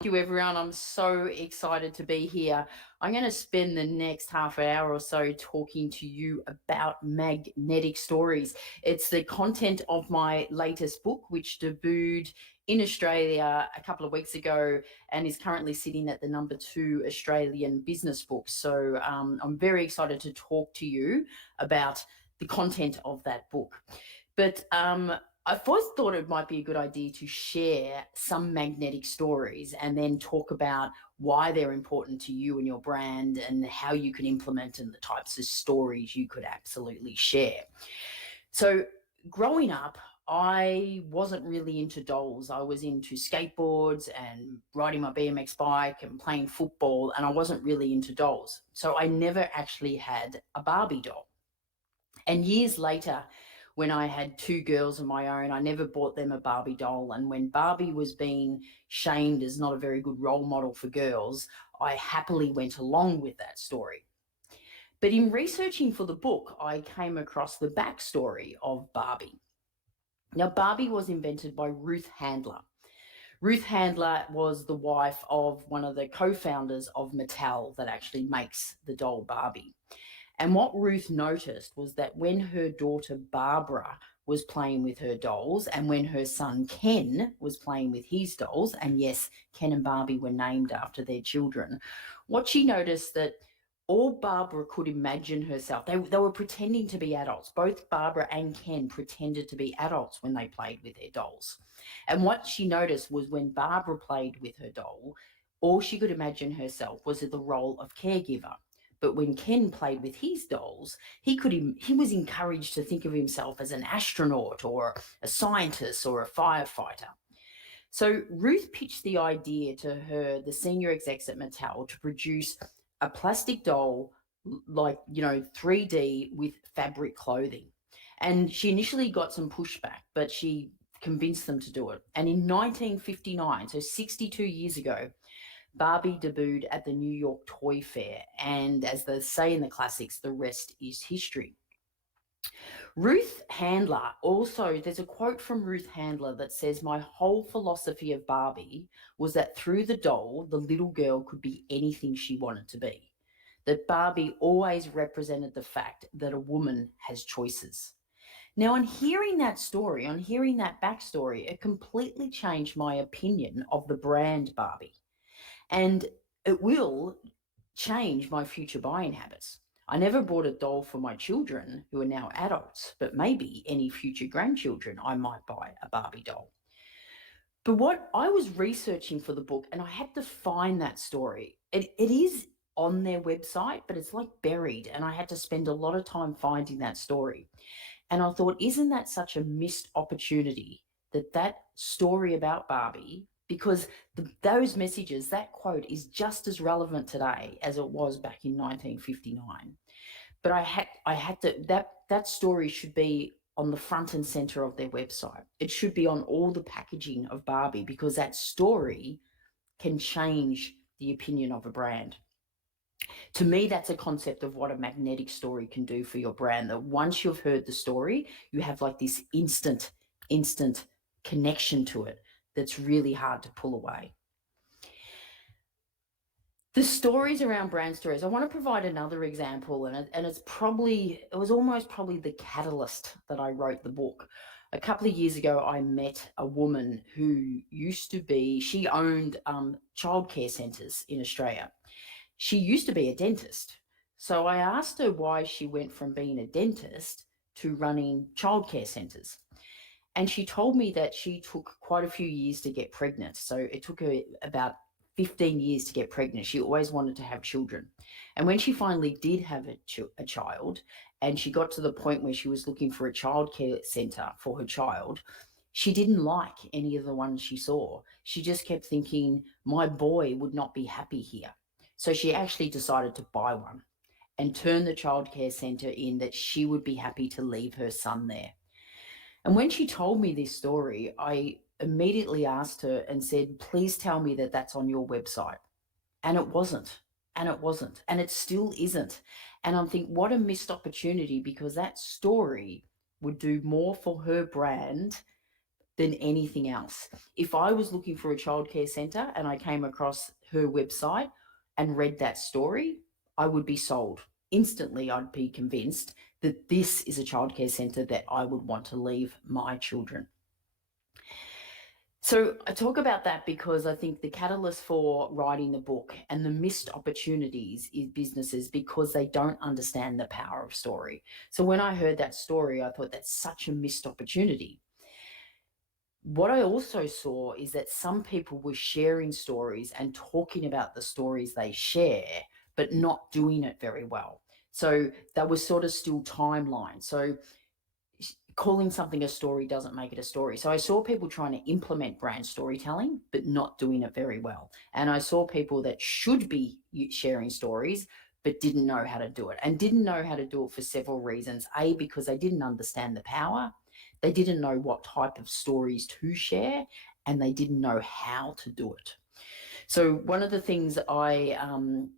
Thank you, everyone. I'm so excited to be here. I'm going to spend the next half hour or so talking to you about magnetic stories. It's the content of my latest book, which debuted in Australia a couple of weeks ago and is currently sitting at the #2 Australian business book. So I'm very excited to talk to you about the content of that book. But I first thought it might be a good idea to share some magnetic stories and then talk about why they're important to you and your brand and how you can implement and the types of stories you could absolutely share. So growing up, I wasn't really into dolls. I was into skateboards and riding my BMX bike and playing football, and I wasn't really into dolls. So I never actually had a Barbie doll. And years later, when I had two girls of my own, I never bought them a Barbie doll. And when Barbie was being shamed as not a very good role model for girls, I happily went along with that story. But in researching for the book, I came across the backstory of Barbie. Now, Barbie was invented by Ruth Handler. Ruth Handler was the wife of one of the co-founders of Mattel that actually makes the doll Barbie. And what Ruth noticed was that when her daughter Barbara was playing with her dolls and when her son Ken was playing with his dolls, and yes, Ken and Barbie were named after their children, what she noticed that all Barbara could imagine herself, they were pretending to be adults. Both Barbara and Ken pretended to be adults when they played with their dolls. And what she noticed was when Barbara played with her doll, all she could imagine herself was the role of caregiver. But when Ken played with his dolls, he was encouraged to think of himself as an astronaut or a scientist or a firefighter. So Ruth pitched the idea to the senior execs at Mattel to produce a plastic doll like, 3D with fabric clothing. And she initially got some pushback, but she convinced them to do it. And in 1959, so 62 years ago, Barbie debuted at the New York Toy Fair, and as they say in the classics, the rest is history. Ruth Handler also, there's a quote from Ruth Handler that says, "My whole philosophy of Barbie was that through the doll, the little girl could be anything she wanted to be. That Barbie always represented the fact that a woman has choices." Now, on hearing that story, on hearing that backstory, it completely changed my opinion of the brand Barbie. And it will change my future buying habits. I never bought a doll for my children who are now adults, but maybe any future grandchildren, I might buy a Barbie doll. But what I was researching for the book, and I had to find that story, it is on their website, but it's like buried, and I had to spend a lot of time finding that story. And I thought, isn't that such a missed opportunity that story about Barbie, because those messages, that quote is just as relevant today as it was back in 1959. But I had to, that story should be on the front and center of their website. It should be on all the packaging of Barbie, because that story can change the opinion of a brand. To me, that's a concept of what a magnetic story can do for your brand, that once you've heard the story, you have like this instant connection to it that's really hard to pull away. The stories around brand stories, I want to provide another example, and it was almost probably the catalyst that I wrote the book. A couple of years ago, I met a woman who she owned childcare centres in Australia. She used to be a dentist. So I asked her why she went from being a dentist to running childcare centres. And she told me that she took quite a few years to get pregnant. So it took her about 15 years to get pregnant. She always wanted to have children. And when she finally did have a child, and she got to the point where she was looking for a childcare centre for her child, she didn't like any of the ones she saw. She just kept thinking, my boy would not be happy here. So she actually decided to buy one and turn the childcare centre in that she would be happy to leave her son there. And when she told me this story, I immediately asked her and said, please tell me that that's on your website. And it wasn't. And it wasn't, and it still isn't. And I'm thinking, what a missed opportunity, because that story would do more for her brand than anything else. If I was looking for a childcare centre and I came across her website and read that story, I would be sold. Instantly, I'd be convinced that this is a childcare centre that I would want to leave my children. So I talk about that because I think the catalyst for writing the book and the missed opportunities is businesses, because they don't understand the power of story. So when I heard that story, I thought that's such a missed opportunity. What I also saw is that some people were sharing stories and talking about the stories they share, but not doing it very well. So that was sort of still timeline. So calling something a story doesn't make it a story. So I saw people trying to implement brand storytelling, but not doing it very well. And I saw people that should be sharing stories, but didn't know how to do it, and didn't know how to do it for several reasons. A, because they didn't understand the power. They didn't know what type of stories to share, and they didn't know how to do it. So one of the things I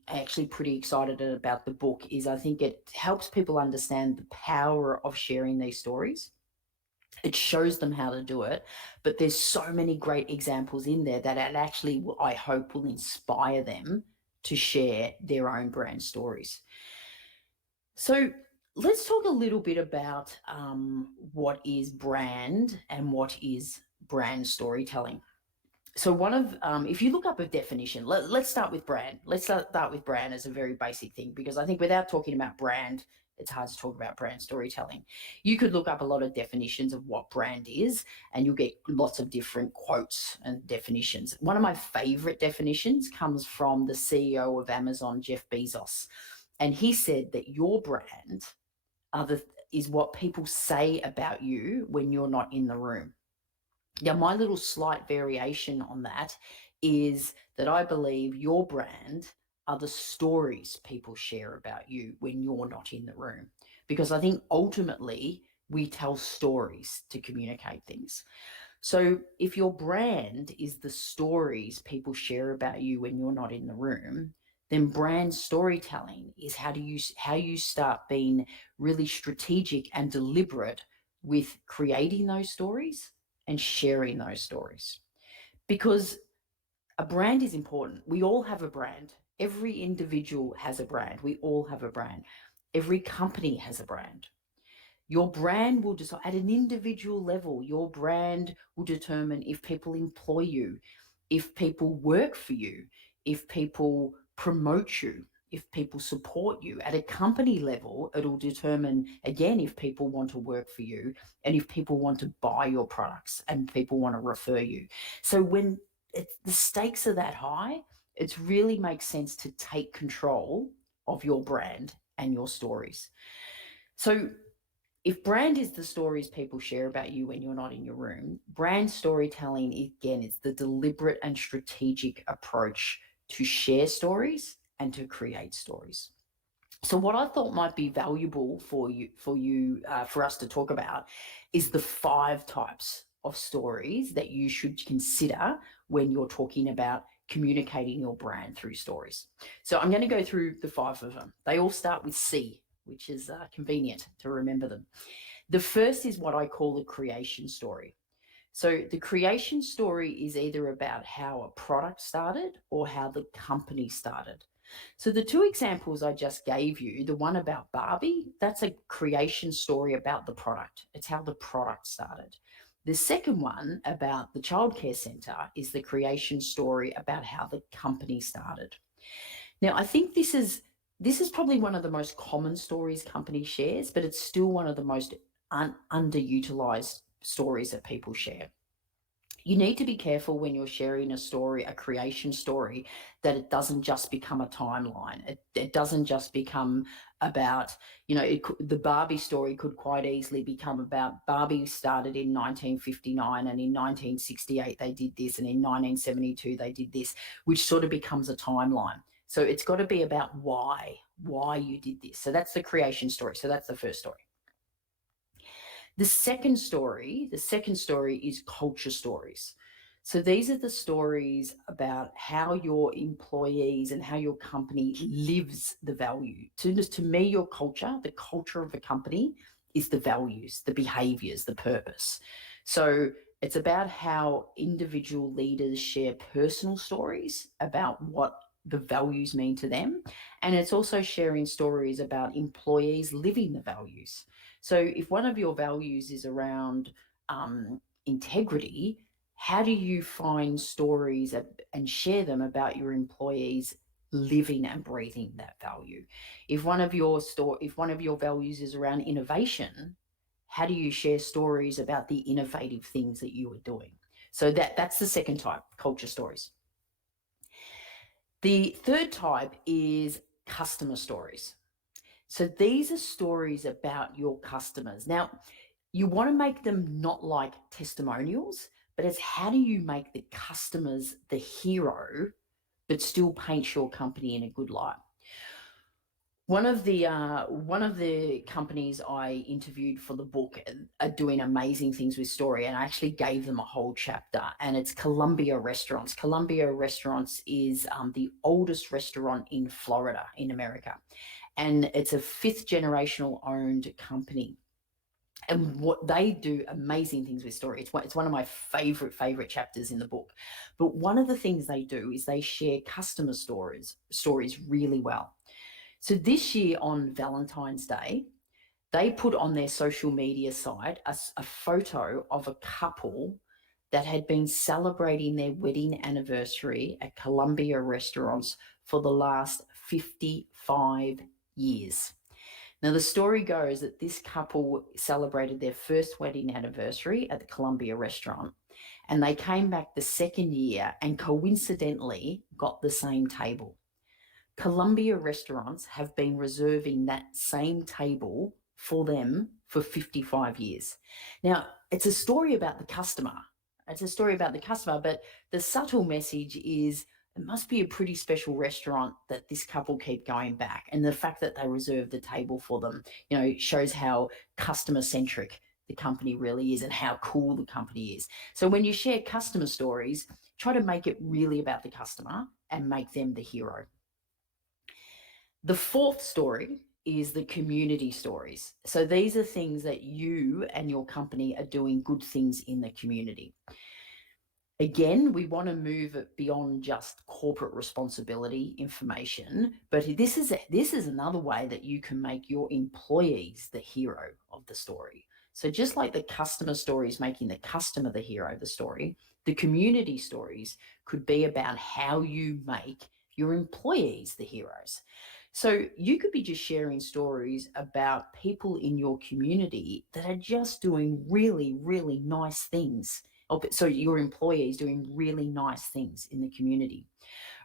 actually pretty excited about the book is I think it helps people understand the power of sharing these stories. It shows them how to do it, but there's so many great examples in there that it actually, I hope, will inspire them to share their own brand stories. So let's talk a little bit about what is brand and what is brand storytelling. So one of, if you look up a definition, let's start with brand. Let's start with brand as a very basic thing, because I think without talking about brand, it's hard to talk about brand storytelling. You could look up a lot of definitions of what brand is, and you'll get lots of different quotes and definitions. One of my favorite definitions comes from the CEO of Amazon, Jeff Bezos. And he said that your brand is what people say about you when you're not in the room. Now, my little slight variation on that is that I believe your brand are the stories people share about you when you're not in the room. Because I think ultimately we tell stories to communicate things. So if your brand is the stories people share about you when you're not in the room, then brand storytelling is how you start being really strategic and deliberate with creating those stories and sharing those stories. Because a brand is important. We all have a brand. Every individual has a brand. We all have a brand. Every company has a brand. Your brand will decide at an individual level, your brand will determine if people employ you, if people work for you, if people promote you, if people support you. At a company level, it'll determine, again, if people want to work for you and if people want to buy your products and people want to refer you. So when the stakes are that high, it really makes sense to take control of your brand and your stories. So if brand is the stories people share about you when you're not in your room, brand storytelling, again, it's the deliberate and strategic approach to share stories and to create stories. So what I thought might be valuable for us to talk about is the 5 types of stories that you should consider when you're talking about communicating your brand through stories. So I'm going to go through the 5 of them. They all start with C, which is convenient to remember them. The first is what I call the creation story. So the creation story is either about how a product started or how the company started. So the 2 examples I just gave you, the one about Barbie, that's a creation story about the product. It's how the product started. The second one about the childcare centre is the creation story about how the company started. Now, I think this is probably one of the most common stories company shares, but it's still one of the most underutilized stories that people share. You need to be careful when you're sharing a story, a creation story, that it doesn't just become a timeline. It doesn't just become about, the Barbie story could quite easily become about Barbie started in 1959 and in 1968 they did this and in 1972 they did this, which sort of becomes a timeline. So it's got to be about why you did this. So that's the creation story. So that's the first story. The second story is culture stories. So these are the stories about how your employees and how your company lives the value. To me, your culture, the culture of a company, is the values, the behaviors, the purpose. So it's about how individual leaders share personal stories about what the values mean to them. And it's also sharing stories about employees living the values. So if one of your values is around integrity, how do you find stories and share them about your employees living and breathing that value? If one of your values is around innovation, how do you share stories about the innovative things that you are doing? So that's the second type, culture stories. The third type is customer stories. So these are stories about your customers. Now, you want to make them not like testimonials, but it's how do you make the customers the hero, but still paint your company in a good light? One of the companies I interviewed for the book are doing amazing things with story, and I actually gave them a whole chapter. And it's Columbia Restaurants. Columbia Restaurants is the oldest restaurant in Florida, in America, and it's a fifth generational owned company. And what they do amazing things with story. It's one of my favorite chapters in the book. But one of the things they do is they share customer stories really well. So this year on Valentine's Day, they put on their social media site a photo of a couple that had been celebrating their wedding anniversary at Columbia Restaurants for the last 55 years. Now, the story goes that this couple celebrated their first wedding anniversary at the Columbia restaurant, and they came back the second year and coincidentally got the same table. Columbia restaurants have been reserving that same table for them for 55 years. Now, it's a story about the customer. It's a story about the customer, but the subtle message is it must be a pretty special restaurant that this couple keep going back. And the fact that they reserve the table for them, shows how customer centric the company really is and how cool the company is. So when you share customer stories, try to make it really about the customer and make them the hero. The fourth story is the community stories. So these are things that you and your company are doing good things in the community. Again, we want to move it beyond just corporate responsibility information, but this is another way that you can make your employees the hero of the story. So just like the customer stories making the customer the hero of the story, the community stories could be about how you make your employees the heroes. So you could be just sharing stories about people in your community that are just doing really, really nice things. So your employees doing really nice things in the community.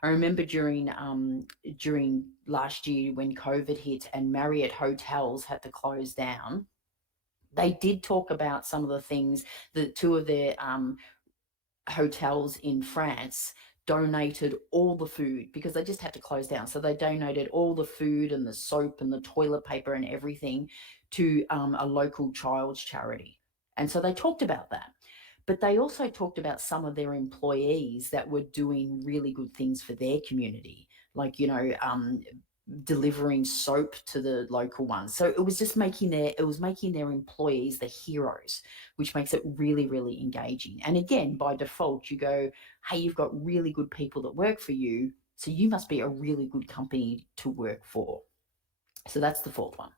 I remember during last year when COVID hit and Marriott hotels had to close down, they did talk about some of the things that two of their hotels in France donated all the food because they just had to close down. So they donated all the food and the soap and the toilet paper and everything to a local child's charity. And so they talked about that. But they also talked about some of their employees that were doing really good things for their community, like, delivering soap to the local ones. So it was just making their employees the heroes, which makes it really, really engaging. And again, by default, you go, hey, you've got really good people that work for you, so you must be a really good company to work for. So that's the fourth one.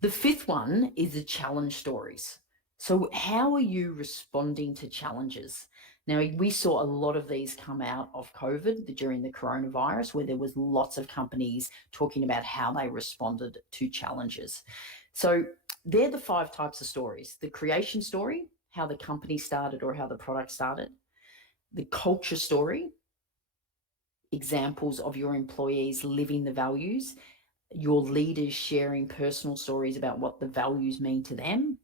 The fifth one is the challenge stories. So how are you responding to challenges? Now, we saw a lot of these come out of COVID during the coronavirus, where there was lots of companies talking about how they responded to challenges. So they're the 5 types of stories: the creation story, how the company started or how the product started; the culture story, examples of your employees living the values; your leaders sharing personal stories about what the values mean to them;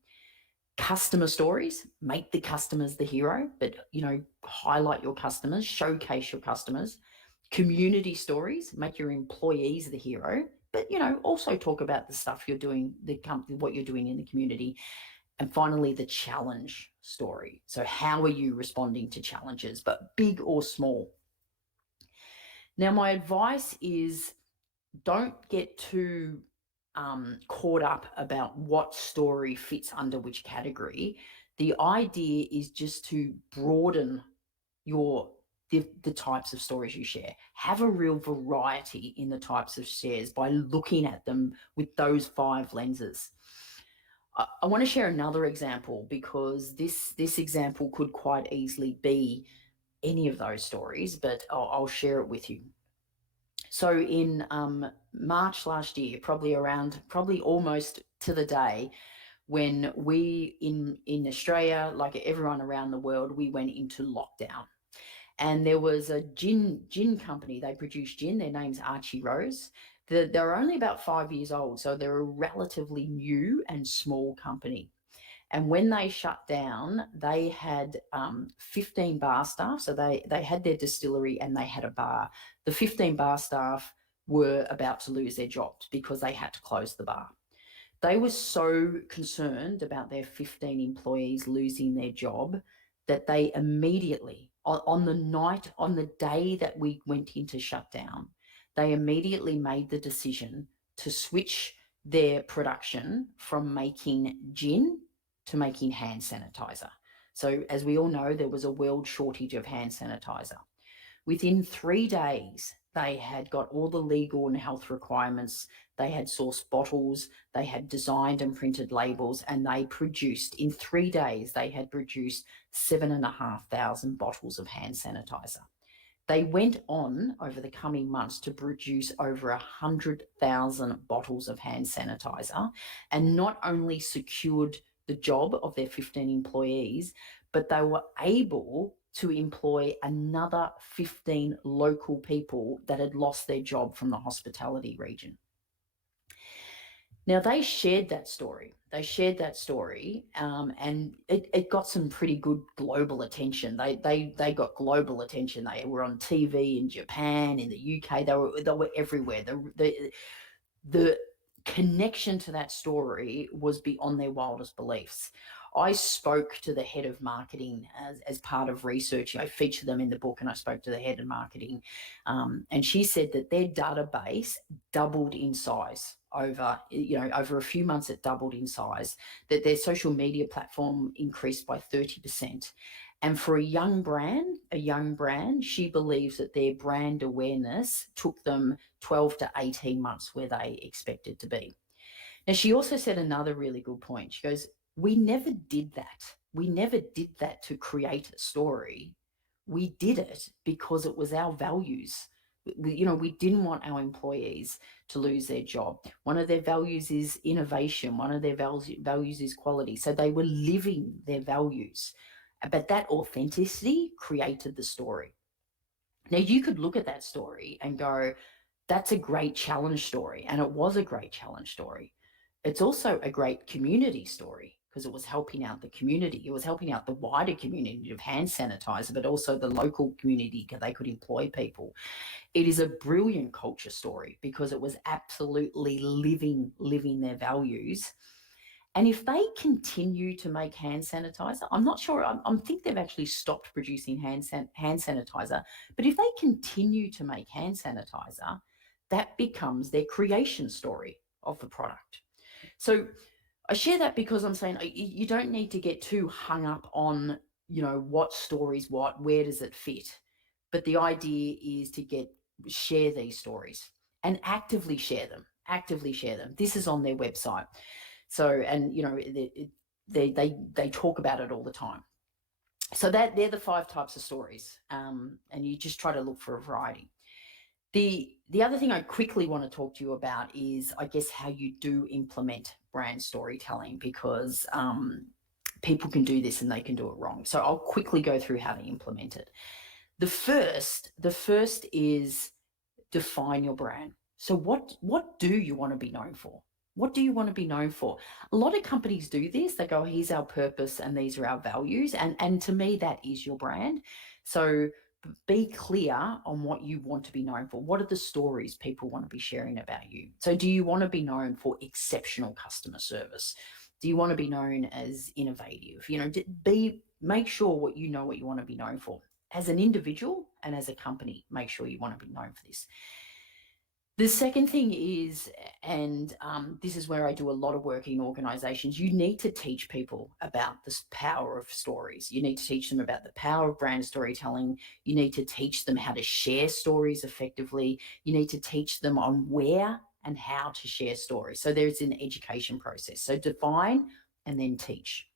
customer stories, make the customers the hero, but highlight your customers, showcase your customers; community stories, make your employees the hero, but also talk about the stuff you're doing, what you're doing in the community; And finally, the challenge story. So how are you responding to challenges, but big or small? Now, my advice is don't get too caught up about what story fits under which category. The idea is just to broaden your the types of stories you share. Have a real variety in the types of shares by looking at them with those 5 lenses. I want to share another example because this example could quite easily be any of those stories, but I'll share it with you. So in March last year, probably almost to the day, when we in Australia, like everyone around the world, we went into lockdown. And there was a gin company. They produce gin. Their name's Archie Rose. They're only about 5 years old, so they're a relatively new and small company. And when they shut down, they had 15 bar staff. So they had their distillery and they had a bar. The 15 bar staff were about to lose their jobs because they had to close the bar. They were so concerned about their 15 employees losing their job that they immediately, on the day that we went into shutdown, they immediately made the decision to switch their production from making gin to making hand sanitizer. So as we all know, there was a world shortage of hand sanitizer. Within 3 days, they had got all the legal and health requirements. They had sourced bottles, they had designed and printed labels, and they produced, in 3 days, they had produced 7,500 bottles of hand sanitizer. They went on over the coming months to produce over 100,000 bottles of hand sanitizer, and not only secured the job of their 15 employees, but they were able to employ another 15 local people that had lost their job from the hospitality region. Now, they shared that story. And it got some pretty good global attention. They got global attention. They were on TV in Japan, in the UK. They were everywhere. The connection to that story was beyond their wildest beliefs. I spoke to the head of marketing as part of research. I feature them in the book, and I spoke to the head of marketing, and she said that their database doubled in size over a few months. It doubled in size. That their social media platform increased by 30%. And for a young brand, she believes that their brand awareness took them 12 to 18 months where they expected to be. Now, she also said another really good point. She goes, we never did that. We never did that to create a story. We did it because it was our values. We didn't want our employees to lose their job. One of their values is innovation. One of their values is quality. So they were living their values. But that authenticity created the story. Now, you could look at that story and go, that's a great challenge story. And it was a great challenge story. It's also a great community story because it was helping out the community. It was helping out the wider community of hand sanitizer, but also the local community because they could employ people. It is a brilliant culture story because it was absolutely living their values. And if they continue to make hand sanitizer, I'm not sure, I think they've actually stopped producing hand sanitizer, but if they continue to make hand sanitizer, that becomes their creation story of the product. So I share that because I'm saying you don't need to get too hung up on, what stories, where does it fit? But the idea is to share these stories and actively share them. This is on their website. So, and they talk about it all the time. So that they're the 5 types of stories, and you just try to look for a variety. The other thing I quickly want to talk to you about is, I guess, how you do implement brand storytelling, because people can do this and they can do it wrong. So I'll quickly go through how to implement it. The first is define your brand. So what do you want to be known for? What do you want to be known for? A lot of companies do this. They go, here's our purpose and these are our values. And to me, that is your brand. So be clear on what you want to be known for. What are the stories people want to be sharing about you? So do you want to be known for exceptional customer service? Do you want to be known as innovative? Make sure what you know what you want to be known for. As an individual and as a company, make sure you want to be known for this. The second thing is, and this is where I do a lot of work in organizations, you need to teach people about the power of stories. You need to teach them about the power of brand storytelling. You need to teach them how to share stories effectively. You need to teach them on where and how to share stories. So there's an education process. So define and then teach.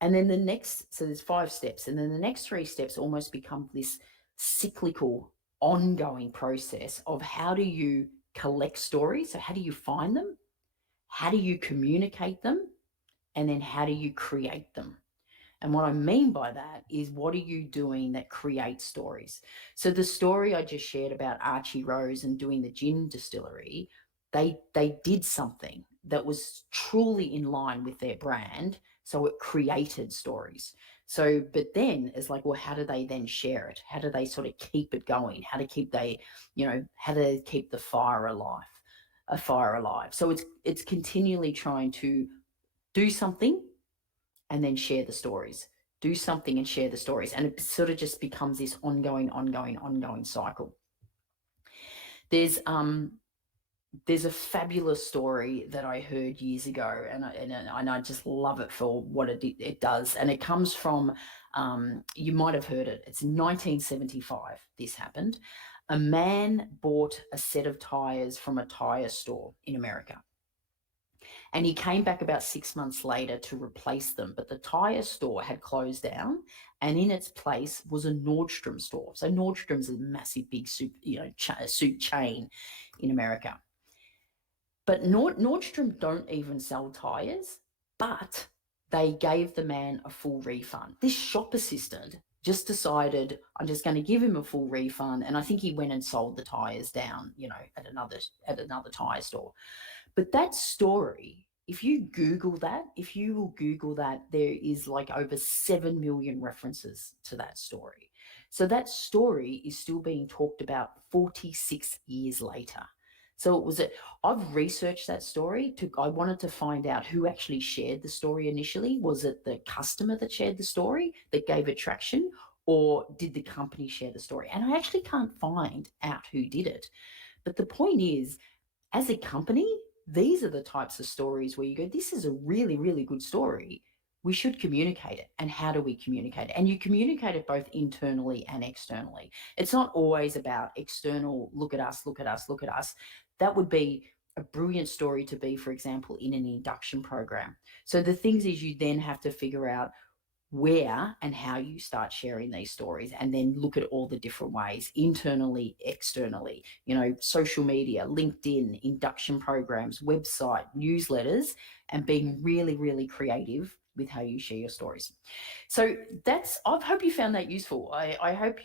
And then so there's 5 steps. And then the next 3 steps almost become this cyclical, ongoing process of how do you collect stories? So, how do you find them? How do you communicate them? And then how do you create them? And what I mean by that is, what are you doing that creates stories? So the story I just shared about Archie Rose and doing the gin distillery, they did something that was truly in line with their brand. So it created stories. So, but then it's like, well, how do they then share it? How do they sort of keep it going? How do they keep the fire alive? A fire alive. So it's continually trying to do something and then share the stories. Do something and share the stories. And it sort of just becomes this ongoing cycle. There's a fabulous story that I heard years ago, and I just love it for what it does. And it comes from, you might have heard it. It's in 1975. This happened. A man bought a set of tires from a tire store in America. And he came back about 6 months later to replace them. But the tire store had closed down, and in its place was a Nordstrom store. So Nordstrom's a massive, big suit chain in America. But Nordstrom don't even sell tires, but they gave the man a full refund. This shop assistant just decided, I'm just going to give him a full refund, and I think he went and sold the tires down, at another tire store. But that story, if you will Google that, there is like over 7 million references to that story. So that story is still being talked about 46 years later. So I've researched that story. I wanted to find out who actually shared the story initially. Was it the customer that shared the story that gave it traction, or did the company share the story? And I actually can't find out who did it. But the point is, as a company, these are the types of stories where you go, this is a really, really good story. We should communicate it. And how do we communicate it? And you communicate it both internally and externally. It's not always about external, look at us, look at us, look at us. That would be a brilliant story to be, for example, in an induction program. So the things is, you then have to figure out where and how you start sharing these stories, and then look at all the different ways, internally, externally, social media, LinkedIn, induction programs, website, newsletters, and being really, really creative with how you share your stories. So I hope you found that useful. I hope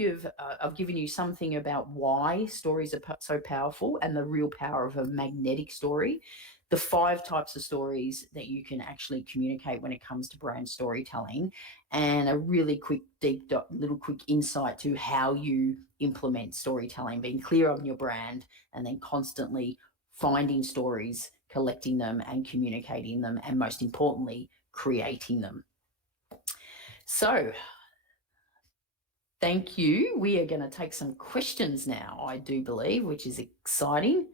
I've given you something about why stories are so powerful, and the real power of a magnetic story. The 5 types of stories that you can actually communicate when it comes to brand storytelling, and a really quick, quick insight to how you implement storytelling, being clear on your brand, and then constantly finding stories, collecting them and communicating them, and most importantly, creating them. So thank you. We are going to take some questions now, I do believe, which is exciting.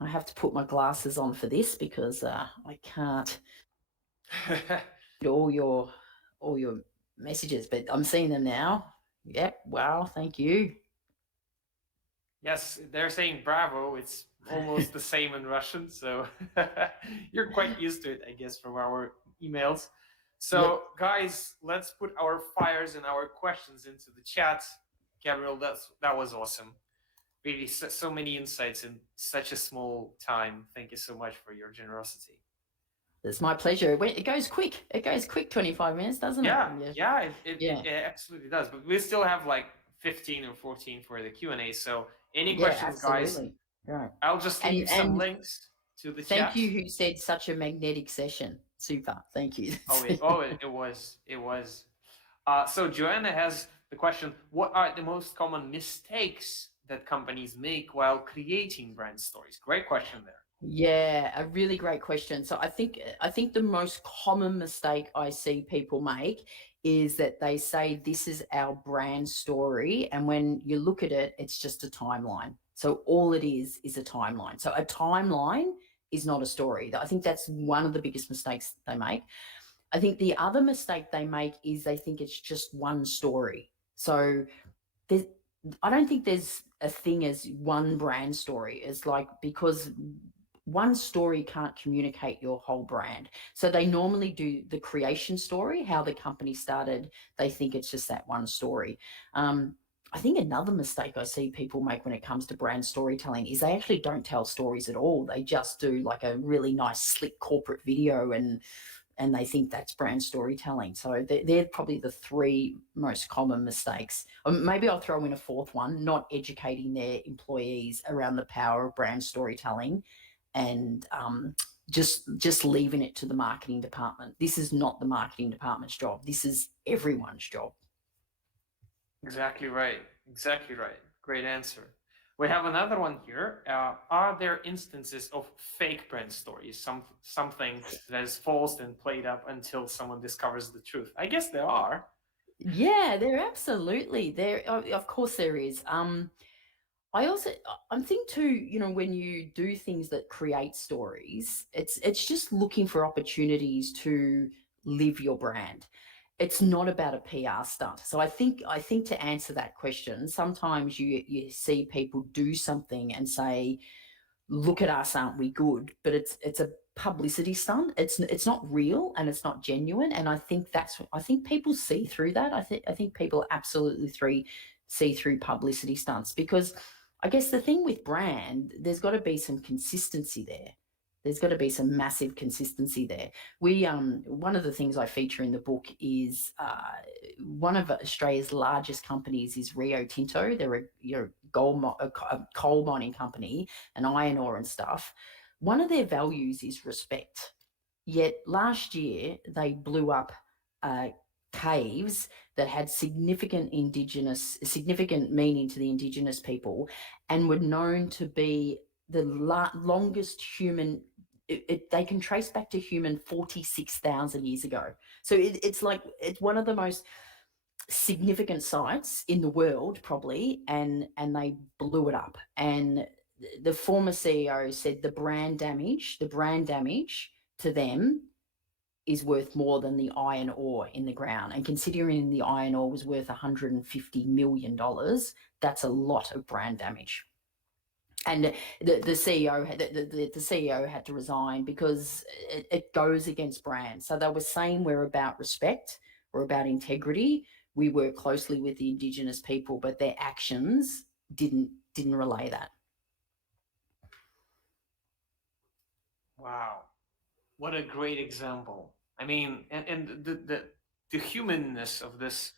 I have to put my glasses on for this because I can't all your messages, but I'm seeing them now. Yep. Wow. Thank you. Yes, they're saying bravo. It's almost the same in Russian, so you're quite used to it, I guess, from our emails. So, Yep. guys, let's put our fires and our questions into the chat. Gabrielle, that was awesome. Really, so many insights in such a small time. Thank you so much for your generosity. It's my pleasure. It goes quick. It goes quick. 25 minutes, doesn't it? Yeah, Yeah. it absolutely does. But we still have like 15 or 14 for the Q&A. So any Yeah. questions, guys, Absolutely. Right. I'll just leave some And links to the thank chat. you who said such a magnetic session. Super. Thank you. It was. So Joanna has the question: what are the most common mistakes that companies make while creating brand stories? Great question there. Yeah, a really great question. So I think the most common mistake I see people make is that they say this is our brand story, and when you look at it, it's just a timeline. So all it is a timeline. So a timeline is not a story. I think that's one of the biggest mistakes they make. I think the other mistake they make is they think it's just one story. So there's, I don't think there's a thing as one brand story. It's like, because one story can't communicate your whole brand. So they normally do the creation story, how the company started. They think it's just that one story. I think another mistake I see people make when it comes to brand storytelling is they actually don't tell stories at all. They just do like a really nice, slick corporate video, and they think that's brand storytelling. So they're probably the three most common mistakes. Maybe I'll throw in a fourth one: not educating their employees around the power of brand storytelling, and just leaving it to the marketing department. This is not the marketing department's job. This is everyone's job. Exactly right. Exactly right. Great answer. We have another one here. Are there instances of fake brand stories, something that is false and played up until someone discovers the truth? I guess there are. Yeah, there absolutely there. Of course, there is. I also I'm think too, when you do things that create stories, it's just looking for opportunities to live your brand. It's not about a PR stunt. So I think to answer that question, sometimes you see people do something and say, look at us, aren't we good? But it's a publicity stunt. It's not real and it's not genuine. And I think people see through that. I think people absolutely see through publicity stunts, because I guess the thing with brand, there's got to be some consistency there. There's got to be some massive consistency there. We One of the things I feature in the book is one of Australia's largest companies is Rio Tinto. They're a coal mining company, and iron ore and stuff. One of their values is respect. Yet last year they blew up uh, caves that had significant meaning to the indigenous people, and were known to be the longest human. They can trace back to human 46,000 years ago. So it's one of the most significant sites in the world, probably, and they blew it up. And the former CEO said the brand damage to them is worth more than the iron ore in the ground. And considering the iron ore was worth $150 million, that's a lot of brand damage. And the CEO the CEO had to resign because it goes against brand. So they were saying we're about respect, we're about integrity, we work closely with the Indigenous people, but their actions didn't relay that. Wow. What a great example. I mean, and the humanness of this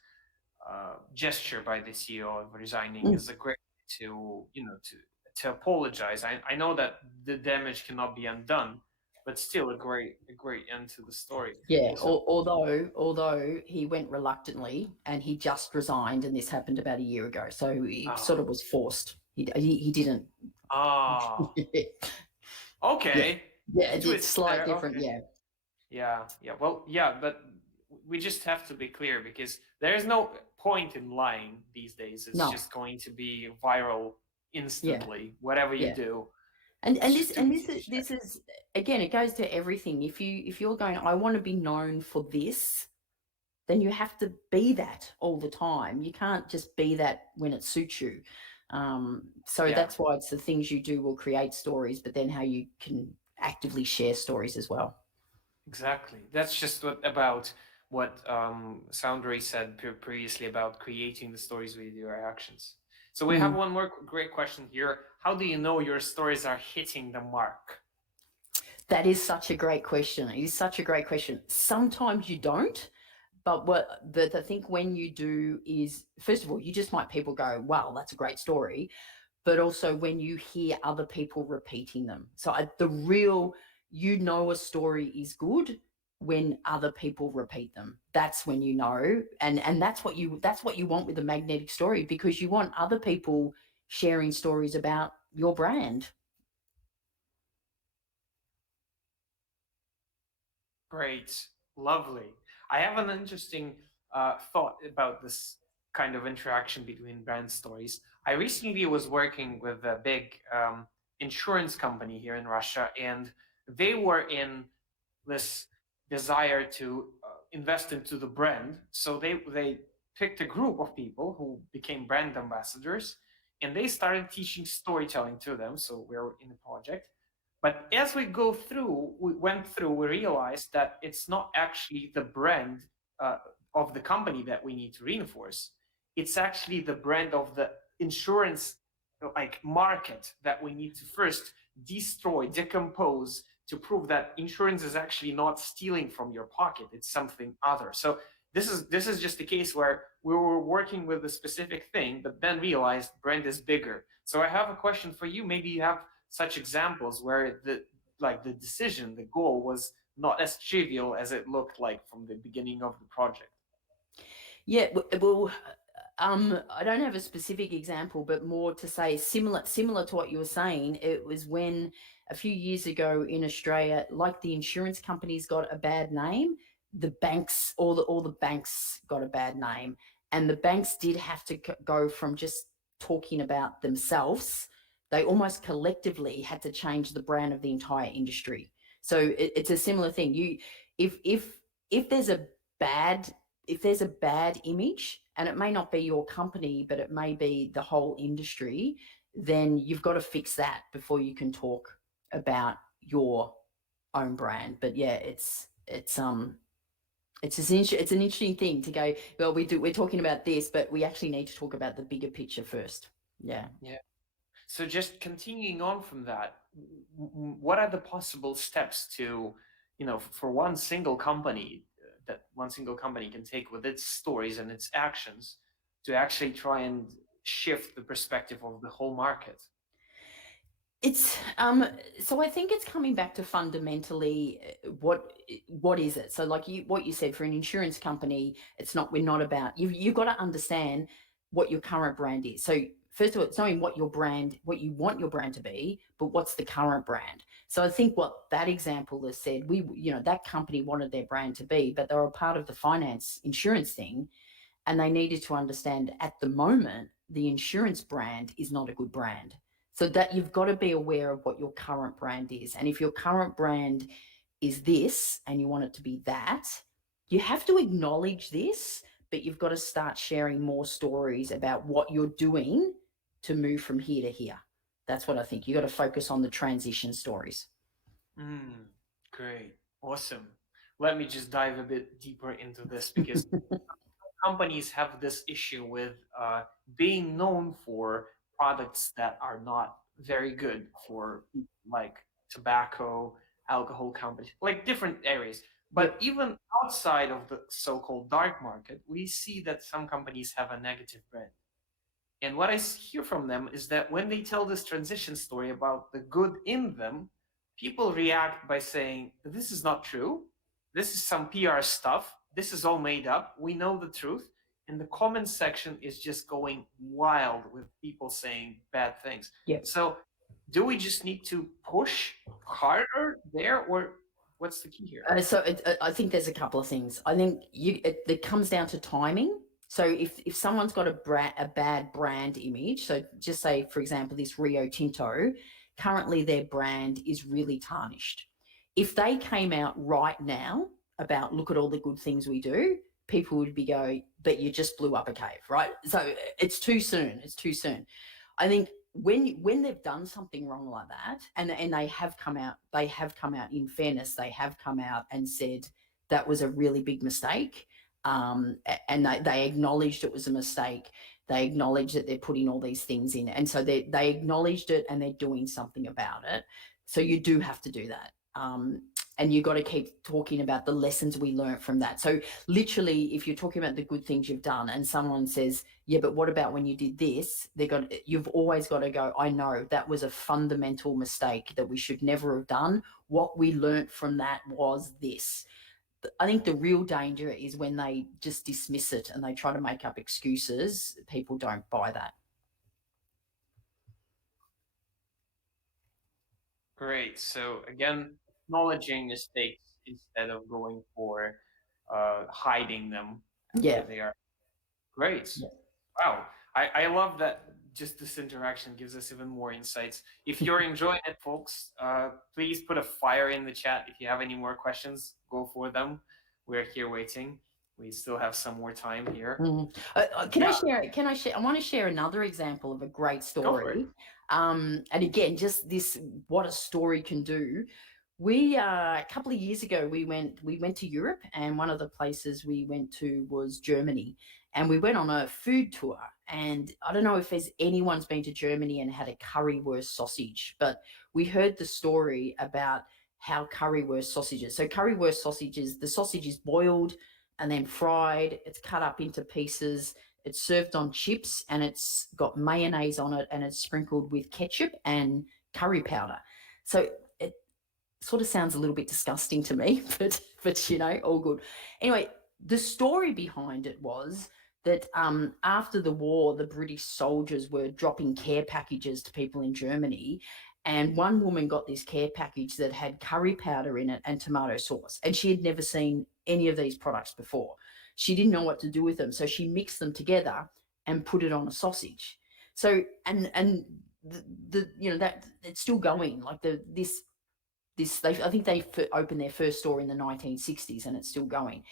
gesture by the CEO of resigning Mm. is a great way to to apologize. I know that the damage cannot be undone, but still a great end to the story. Yeah, Awesome. although he went reluctantly, and he just resigned, and this happened about a year ago, so he sort Ah, of was forced. He didn't. ah, Yeah, okay. yeah, it's Twist slight there. different. Okay. Yeah, Yeah, yeah. Well, yeah, but we just have to be clear because there is no point in lying these days. It's no, just going to be viral yeah, instantly. Whatever you yeah. do, And it's and just this too and easy this to is check. this is again, it goes to everything. If you're going, I want to be known for this, then you have to be that all the time. You can't just be that when it suits you. So Yeah, that's why it's the things you do will create stories, but then how you can actively share stories as well. exactly. That's just what Soundray said previously about creating the stories with your actions. So we have Mm. one more great question here. How do you know your stories are hitting the mark? That is such a great question. It is such a great question. Sometimes you don't, but I think when you do is, first of all, you just might people go, wow, that's a great story, but also when you hear other people repeating them. So the real, a story is good when other people repeat them. That's when you know, and that's what you want with a magnetic story, because you want other people sharing stories about your brand. Great, lovely. I have an interesting thought about this kind of interaction between brand stories. I recently was working with a big insurance company here in Russia, and they were in this desire to invest into the brand. So they picked a group of people who became brand ambassadors, and they started teaching storytelling to them. So we're in a project. But as we went through, we realized that it's not actually the brand uh, of the company that we need to reinforce. It's actually the brand of the insurance like market that we need to first destroy, decompose, to prove that insurance is actually not stealing from your pocket, it's something other. So this is just a case where we were working with a specific thing but then realized brand is bigger. So I have a question for you. Maybe you have such examples where the decision, the goal was not as trivial as it looked like from the beginning of the project. Yeah, well, I don't have a specific example, but more to say similar to what you were saying. It was when a few years ago in Australia, like the insurance companies got a bad name, the banks, all the banks got a bad name, and the banks did have to go from just talking about themselves. They almost collectively had to change the brand of the entire industry. So it's a similar thing. If if there's a bad if there's a bad image, and it may not be your company, but it may be the whole industry, then you've got to fix that before you can talk about your own brand. But yeah, it's an interesting thing to go, well, we're talking about this, but we actually need to talk about the bigger picture first. Yeah. Yeah. So just continuing on from that, what are the possible steps to, for one single company that one single company can take with its stories and its actions to actually try and shift the perspective of the whole market? It's so I think it's coming back to fundamentally what is it? So like what you said, for an insurance company, it's not we're not about you've got to understand what your current brand is. So first of all, it's knowing what you want your brand to be, but what's the current brand. So I think what that example has said, that company wanted their brand to be, but they were a part of the finance insurance thing, and they needed to understand at the moment the insurance brand is not a good brand. So that you've got to be aware of what your current brand is. And if your current brand is this and you want it to be that, you have to acknowledge this, but you've got to start sharing more stories about what you're doing to move from here to here. That's what I think. You got to focus on the transition stories. Mm, great, awesome. Let me just dive a bit deeper into this because companies have this issue with being known for products that are not very good for like tobacco, alcohol companies, like different areas. But Yep. even outside of the so-called dark market, we see that some companies have a negative brand. And what I hear from them is that when they tell this transition story about the good in them, people react by saying, "This is not true. This is some PR stuff. This is all made up. We know the truth." And the comment section is just going wild with people saying bad things. Yep. So, do we just need to push harder there, or what's the key here? I think there's a couple of things. I think it comes down to timing. So if someone's got a bad brand image, so just say for example this Rio Tinto, currently their brand is really tarnished. If they came out right now about look at all the good things we do, people would be going, but you just blew up a cave, right? So it's too soon. It's too soon. I think when they've done something wrong like that, and they have come out in fairness, they have come out and said that was a really big mistake, and they acknowledged it was a mistake. They acknowledged that they're putting all these things in, and so they acknowledged it and they're doing something about it. So you do have to do that. And you got to keep talking about the lessons we learned from that. So literally, if you're talking about the good things you've done and someone says, yeah, but what about when you did this? You've always got to go, I know that was a fundamental mistake that we should never have done. What we learnt from that was this. I think the real danger is when they just dismiss it and they try to make up excuses. People don't buy that. Great. So again, acknowledging mistakes instead of going for hiding them Yeah. after they are. Great. Yeah. Wow. I love that just this interaction gives us even more insights. If you're enjoying it, folks, please put a fire in the chat. If you have any more questions, go for them. We're here waiting. We still have some more time here. Can I Yeah, share? Can I share? I want to share another example of a great go for it. story. And again, just this, what a story can do. We a couple of years ago we went to Europe, and one of the places we went to was Germany, and we went on a food tour. And I don't know if there's anyone's been to Germany and had a currywurst sausage, but we heard the story about how currywurst sausages. So currywurst sausages, the sausage is boiled and then fried. It's cut up into pieces. It's served on chips, and it's got mayonnaise on it, and it's sprinkled with ketchup and curry powder. So it sort of sounds a little bit disgusting to me, but all good. Anyway, the story behind it was that after the war, the British soldiers were dropping care packages to people in Germany. And one woman got this care package that had curry powder in it and tomato sauce. And she had never seen any of these products before. She didn't know what to do with them. So she mixed them together and put it on a sausage. So, and that it's still going. Like I think they opened their first store in the 1960s, and it's still going.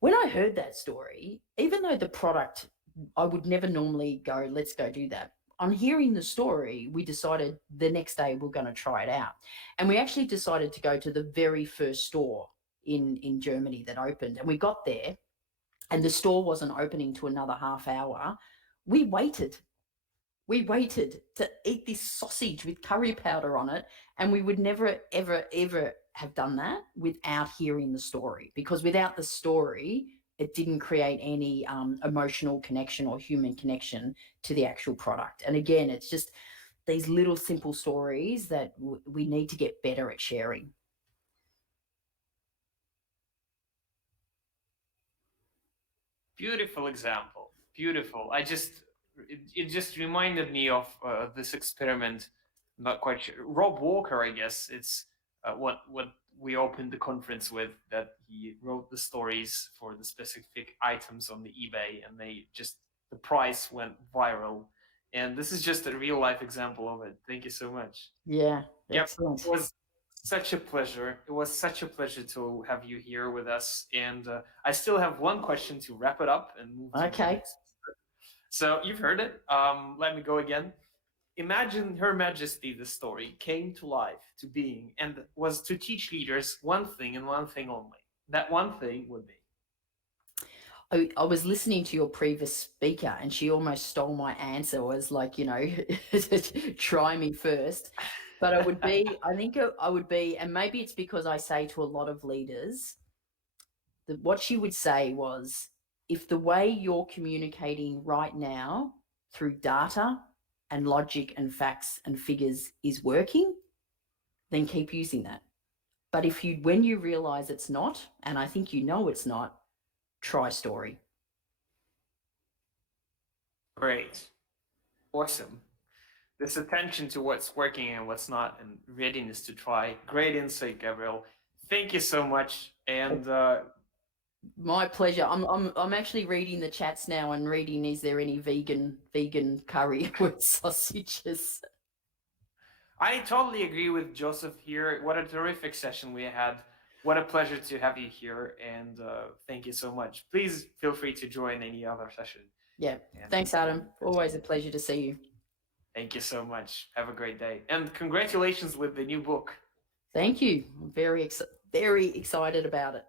When I heard that story, even though the product, I would never normally go, let's go do that. On hearing the story, we decided the next day we're going to try it out. And we actually decided to go to the very first store in Germany that opened. And we got there, and the store wasn't opening to another half hour. We waited. We waited to eat this sausage with curry powder on it, and we would never, ever, ever have done that without hearing the story, because without the story, it didn't create any emotional connection or human connection to the actual product. And again, it's just these little simple stories that we need to get better at sharing. Beautiful example. Beautiful. It just reminded me of this experiment. Not quite sure. Rob Walker, I guess. It's what we opened the conference with. That he wrote the stories for the specific items on the eBay, and the price went viral. And this is just a real life example of it. Thank you so much. Yeah, Yep, excellent. it was such a pleasure. It was such a pleasure to have you here with us. And I still have one question to wrap it up and move to the Okay. next. So you've heard it. Let me go again. Imagine Her Majesty, the story, came to life, to being, and was to teach leaders one thing and one thing only. That one thing would be. I was listening to your previous speaker, and she almost stole my answer. Was like, try me first. But I think I would be, and maybe it's because I say to a lot of leaders that what she would say was, if the way you're communicating right now through data and logic and facts and figures is working, then keep using that. But when you realize it's not, and I think it's not, try story. Great. Awesome. This attention to what's working and what's not, and readiness to try. Great insight, Gabrielle. Thank you so much. And My pleasure. I'm actually reading the chats now and reading, is there any vegan curry with sausages? I totally agree with Joseph here. What a terrific session we had. What a pleasure to have you here, and thank you so much. Please feel free to join any other session. Yeah. And Thanks, Adam. Always a pleasure to see you. thank you so much. Have a great day, and congratulations with the new book. Thank you. I'm very excited about it.